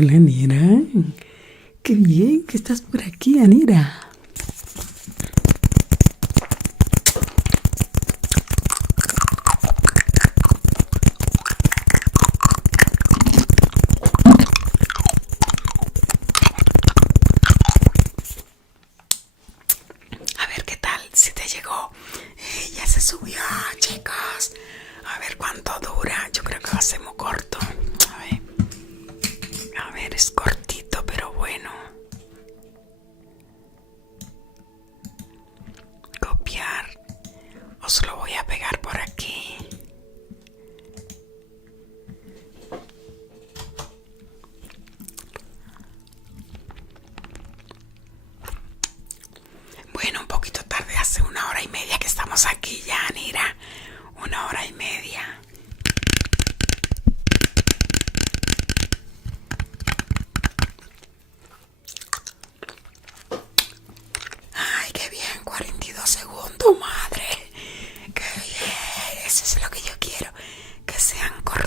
Hola, Anira. Qué bien que estás por aquí, Anira. A ver qué tal, si te llegó. Ya se subió, chicos. A ver cuánto dura. Yo creo que va a ser muy corto. A ver, es cortito, pero bueno. Copiar. Os lo voy a pegar por aquí. Bueno, un poquito tarde, hace 1 hora y media que estamos aquí ya, Anira. 1 hora y media. Ay, qué bien, 42 segundos, madre.